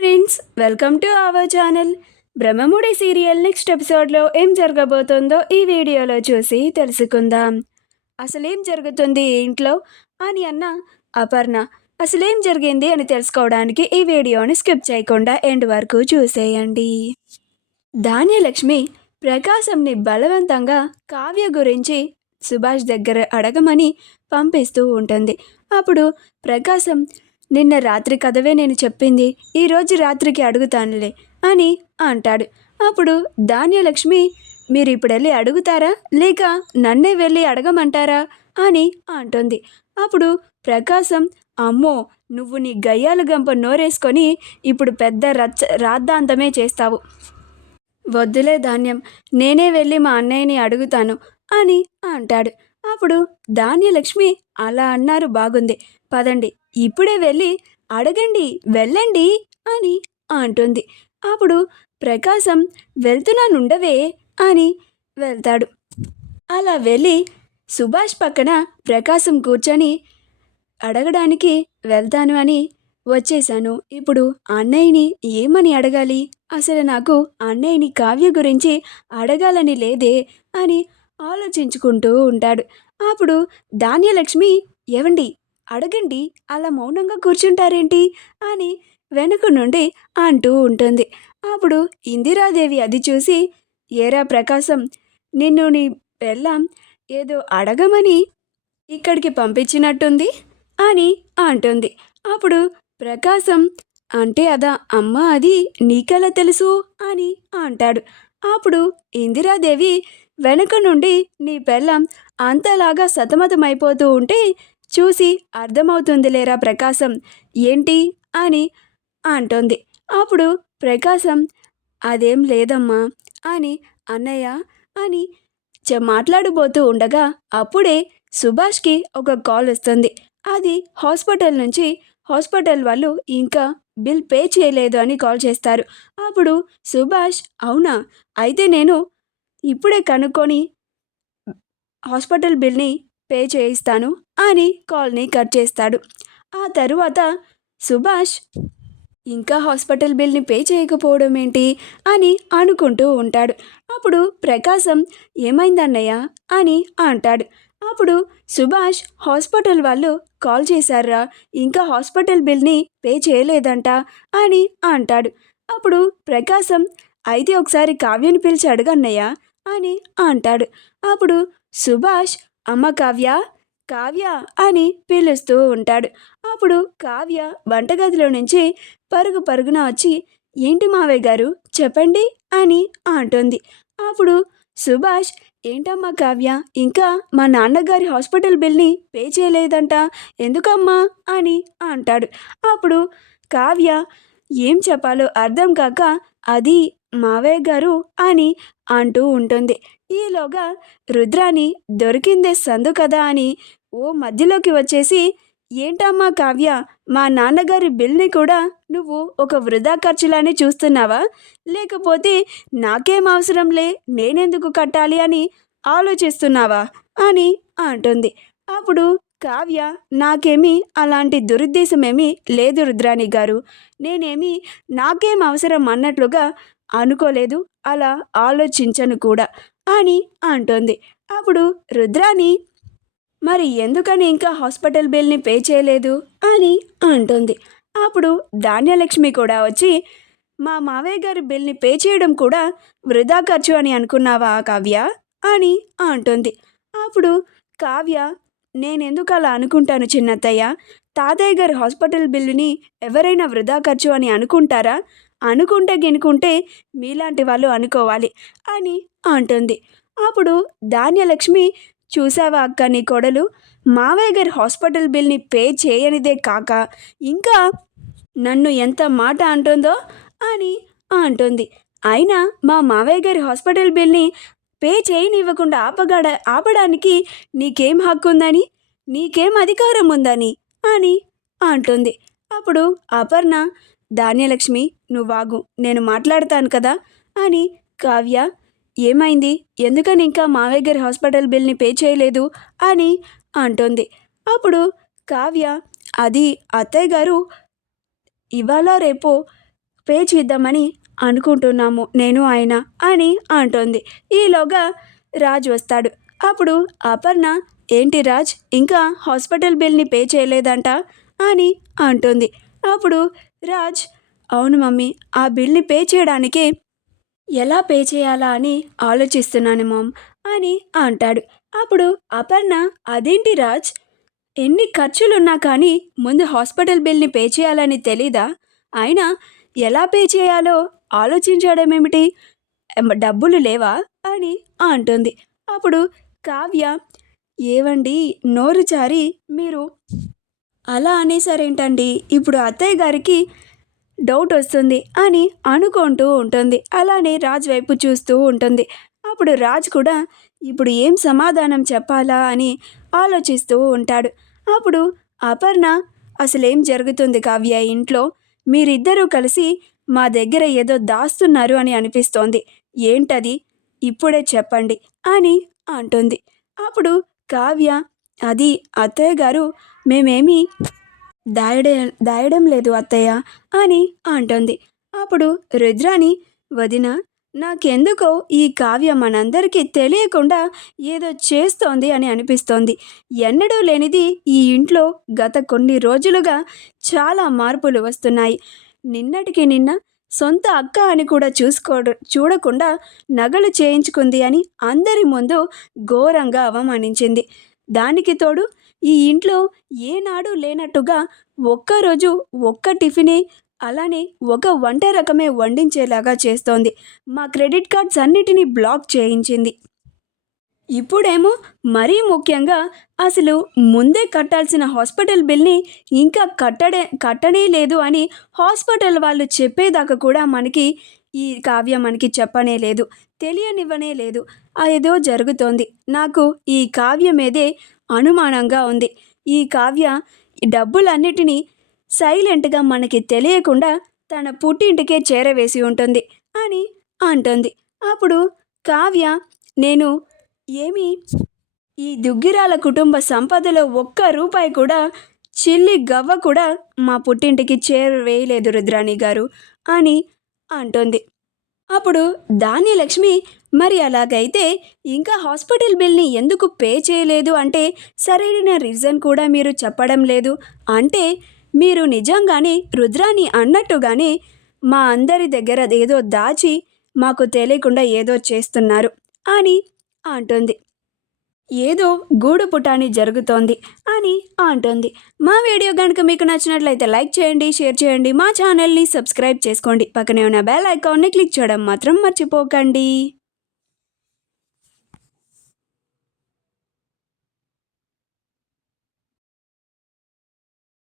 Friends, welcome to our channel. Brahmamudi serial next ఎపిసోడ్లో ఏం జరగబోతుందో ఈ వీడియోలో చూసి తెలుసుకుందాం. అసలేం జరుగుతుంది ఈ ఇంట్లో అని అన్న అపర్ణ అసలేం జరిగింది అని తెలుసుకోవడానికి ఈ వీడియోని స్కిప్ చేయకుండా ఎండ్ వరకు చూసేయండి. ధాన్యలక్ష్మి ప్రకాశంని బలవంతంగా కావ్య గురించి సుభాష్ దగ్గర అడగమని పంపిస్తూ ఉంటుంది. అప్పుడు ప్రకాశం, నిన్న రాత్రి కథవే నేను చెప్పింది, ఈరోజు రాత్రికి అడుగుతానులే అని అంటాడు. అప్పుడు ధాన్యలక్ష్మి, మీరు ఇప్పుడు వెళ్ళి అడుగుతారా లేక నన్నే వెళ్ళి అడగమంటారా అని అంటుంది. అప్పుడు ప్రకాశం, అమ్మో, నువ్వు నీ గయ్యాల గంప నోరేసుకొని ఇప్పుడు పెద్ద రాద్ధాంతమే చేస్తావు. వద్దులే ధాన్యం, నేనే వెళ్ళి మా అన్నయ్యని అడుగుతాను అని అంటాడు. అప్పుడు ధాన్యలక్ష్మి, అలా అన్నారు బాగుంది, పదండి ఇప్పుడే వెళ్ళి అడగండి, వెళ్ళండి అని అంటుంది. అప్పుడు ప్రకాశం, వెళ్తున్నానుండవే అని వెళ్తాడు. అలా వెళ్ళి సుభాష్ పక్కన ప్రకాశం కూర్చొని అడగడానికి వెళ్తాను అని వచ్చేశాను. ఇప్పుడు అన్నయ్యని ఏమని అడగాలి? అసలు నాకు అన్నయ్యని కావ్య గురించి అడగాలని లేదే అని ఆలోచించుకుంటూ ఉంటాడు. అప్పుడు ధాన్యలక్ష్మి, ఏవండి, అడగండి, అలా మౌనంగా కూర్చుంటారేంటి అని వెనుక నుండి అంటూ ఉంటుంది. అప్పుడు ఇందిరాదేవి అది చూసి, ఏరా ప్రకాశం, నిన్ను నీ పెళ్ళాం ఏదో అడగమని ఇక్కడికి పంపించినట్టుంది అని అంటుంది. అప్పుడు ప్రకాశం, అంటే అదా అమ్మా, అది నీకెలా తెలుసు అని అంటాడు. అప్పుడు ఇందిరాదేవి వెనుక నుండి నీ పెళ్ళం అంతలాగా సతమతమైపోతూ ఉంటే చూసి అర్థమవుతుందిలేరా ప్రకాశం, ఏంటి అని అంటుంది. అప్పుడు ప్రకాశం, అదేం లేదమ్మా అని అన్నయ్య అని మాట్లాడబోతూ ఉండగా అప్పుడే సుభాష్కి ఒక కాల్ వస్తుంది. అది హాస్పిటల్ నుంచి. హాస్పిటల్ వాళ్ళు ఇంకా బిల్ పే చేయలేదు అని కాల్ చేస్తారు. అప్పుడు సుభాష్, అవునా, అయితే నేను ఇప్పుడే కనుక్కొని హాస్పిటల్ బిల్ని పే చేయిస్తాను అని కాల్ని కట్ చేస్తాడు. ఆ తరువాత సుభాష్ ఇంకా హాస్పిటల్ బిల్ని పే చేయకపోవడం ఏంటి అని అనుకుంటూ ఉంటాడు. అప్పుడు ప్రకాశం, ఏమైందన్నయ్య అని అంటాడు. అప్పుడు సుభాష్, హాస్పిటల్ వాళ్ళు కాల్ చేశారా, ఇంకా హాస్పిటల్ బిల్ని పే చేయలేదంట అని అంటాడు. అప్పుడు ప్రకాశం, అయితే ఒకసారి కావ్యని పిలిచి అడగన్నయ్య అని అంటాడు. అప్పుడు సుభాష్, అమ్మ కావ్య, కావ్య అని పిలుస్తూ ఉంటాడు. అప్పుడు కావ్య వంటగదిలో నుంచి పరుగు పరుగున వచ్చి, ఏంటి మావయ్య గారు, చెప్పండి అని అంటుంది. అప్పుడు సుభాష్, ఏంటమ్మా కావ్య, ఇంకా మా నాన్నగారి హాస్పిటల్ బిల్ని పే చేయలేదంట, ఎందుకమ్మా అని అంటాడు. అప్పుడు కావ్య ఏం చెప్పాలో అర్థం కాక, అది మావయ్య గారు అని అంటూ ఉంటుంది. ఈలోగా రుద్రాని దొరికిందే సందు కదా అని ఓ మధ్యలోకి వచ్చేసి, ఏంటమ్మా కావ్య, మా నాన్నగారి బిల్ని కూడా నువ్వు ఒక వృధా ఖర్చులానే చూస్తున్నావా, లేకపోతే నాకేం అవసరంలే, నేనెందుకు కట్టాలి అని ఆలోచిస్తున్నావా అని అంటుంది. అప్పుడు కావ్య, నాకేమీ అలాంటి దురుద్దేశమేమీ లేదు రుద్రాణి గారు, నేనేమీ నాకేం అవసరం అన్నట్లుగా అనుకోలేదు, అలా ఆలోచించను కూడా అని అంటుంది. అప్పుడు రుద్రాణి, మరి ఎందుకని ఇంకా హాస్పిటల్ బిల్ని పే చేయలేదు అని అంటుంది. అప్పుడు ధాన్యలక్ష్మి కూడా వచ్చి, మా మావయ్య గారి బిల్ని పే చేయడం కూడా వృధా ఖర్చు అని అనుకున్నావా కావ్య అని అంటుంది. అప్పుడు కావ్య, నేనెందుకు అలా అనుకుంటాను చిన్నత్తయ్య, తాతయ్య గారి హాస్పిటల్ బిల్లుని ఎవరైనా వృధా ఖర్చు అని అనుకుంటారా, అనుకుంటే గినుకుంటే మీలాంటి వాళ్ళు అనుకోవాలి అని అంటుంది. అప్పుడు ధాన్యలక్ష్మి, చూసావా అక్క, నీ కొడలు మావయ్య గారి హాస్పిటల్ బిల్ని పే చేయనిదే కాక ఇంకా నన్ను ఎంత మాట అంటుందో అని అంటుంది. అయినా మా మావయ్య గారి హాస్పిటల్ బిల్ని పే చేయనివ్వకుండా ఆపడానికి నీకేం హక్కు ఉందని, నీకేం అధికారం ఉందని అని అంటుంది. అప్పుడు అపర్ణ, ధాన్యలక్ష్మి నువ్వాగు, నేను మాట్లాడతాను కదా అని, కావ్య ఏమైంది, ఎందుకని ఇంకా మావయ్య గారి హాస్పిటల్ బిల్ని పే చేయలేదు అని అంటుంది. అప్పుడు కావ్య, అది అత్తయ్య గారు ఇవాళ రేపో పే చేద్దామని అనుకుంటున్నాము నేను ఆయన అని అంటుంది. ఈలోగా రాజ్ వస్తాడు. అప్పుడు అపర్ణ, ఏంటి రాజ్, ఇంకా హాస్పిటల్ బిల్ని పే చేయలేదంట అని అంటుంది. అప్పుడు రాజ్, అవును మమ్మీ, ఆ బిల్ని పే చేయడానికి ఎలా పే చేయాలా అని ఆలోచిస్తున్నాను మామ్ అని అంటాడు. అప్పుడు అపర్ణ, అదేంటి రాజ్, ఎన్ని ఖర్చులున్నా కానీ ముందు హాస్పిటల్ బిల్ని పే చేయాలని తెలీదా? అయినా ఎలా పే చేయాలో ఆలోచించడమేమిటి? డబ్బులు లేవా అని అంటుంది. అప్పుడు కావ్య, ఏవండి, నోరు జారి మీరు అలా అనేసారేంటండి, ఇప్పుడు అత్తయ్య గారికి డౌట్ వస్తుంది అని అనుకుంటూ ఉంటుంది. అలానే రాజ్ వైపు చూస్తూ ఉంటుంది. అప్పుడు రాజ్ కూడా ఇప్పుడు ఏం సమాధానం చెప్పాలా అని ఆలోచిస్తూ ఉంటాడు. అప్పుడు అపర్ణ, అసలేం జరుగుతుంది కావ్య ఇంట్లో? మీరిద్దరూ కలిసి మా దగ్గర ఏదో దాస్తున్నారు అని అనిపిస్తోంది. ఏంటది? ఇప్పుడే చెప్పండి అని అంటుంది. అప్పుడు కావ్య, అది అత్తయ్య గారు, మేమేమీ దాయడం లేదు అత్తయ్య అని అంటుంది. అప్పుడు రుద్రాని, వదిన, నాకెందుకో ఈ కావ్య మనందరికీ తెలియకుండా ఏదో చేస్తోంది అని అనిపిస్తోంది. ఎన్నడూ లేనిది ఈ ఇంట్లో గత కొన్ని రోజులుగా చాలా మార్పులు వస్తున్నాయి. నిన్నటికి నిన్న సొంత అక్క అని కూడా చూడకుండా నగలు చేయించుకుంది అని అందరి ముందు ఘోరంగా అవమానించింది. దానికి తోడు ఈ ఇంట్లో ఏనాడు లేనట్టుగా ఒక్కరోజు ఒక్క టిఫినే, అలానే ఒక వంట రకమే వండించేలాగా చేస్తోంది. మా క్రెడిట్ కార్డ్స్ అన్నిటినీ బ్లాక్ చేయించింది. ఇప్పుడేమో మరీ ముఖ్యంగా అసలు ముందే కట్టాల్సిన హాస్పిటల్ బిల్ని ఇంకా కట్టనే లేదు అని హాస్పిటల్ వాళ్ళు చెప్పేదాకా కూడా ఈ కావ్య మనకి చెప్పనే లేదు, తెలియనివ్వనే లేదు. ఏదో జరుగుతోంది. నాకు ఈ కావ్య మీదే అనుమానంగా ఉంది. ఈ కావ్య ఈ డబ్బులన్నిటినీ సైలెంట్గా మనకి తెలియకుండా తన పుట్టింటికే చేరవేసి ఉంటుంది అని అంటుంది. అప్పుడు కావ్య, నేను ఈ దుగ్గిరాల కుటుంబ సంపదలో ఒక్క రూపాయి కూడా, చిల్లి గవ్వ కూడా మా పుట్టింటికి చేరవేయలేదు రుద్రాణి గారు అని అంటుంది. అప్పుడు ధాన్యలక్ష్మి, మరి అలాగైతే ఇంకా హాస్పిటల్ బిల్ని ఎందుకు పే చేయలేదు అంటే సరైన రీజన్ కూడా మీరు చెప్పడం లేదు. అంటే మీరు నిజంగానే రుద్రాని అన్నట్టుగానే మా అందరి దగ్గర ఏదో దాచి మాకు తెలియకుండా ఏదో చేస్తున్నారు అని అంటుంది. ఏదో గూడు పుటాని జరుగుతోంది అని అంటుంది. మా వీడియో కనుక మీకు నచ్చినట్లయితే లైక్ చేయండి, షేర్ చేయండి, మా ఛానల్ని సబ్స్క్రైబ్ చేసుకోండి. పక్కనే ఉన్న బెల్ ఐకాన్ని క్లిక్ చేయడం మాత్రం మర్చిపోకండి.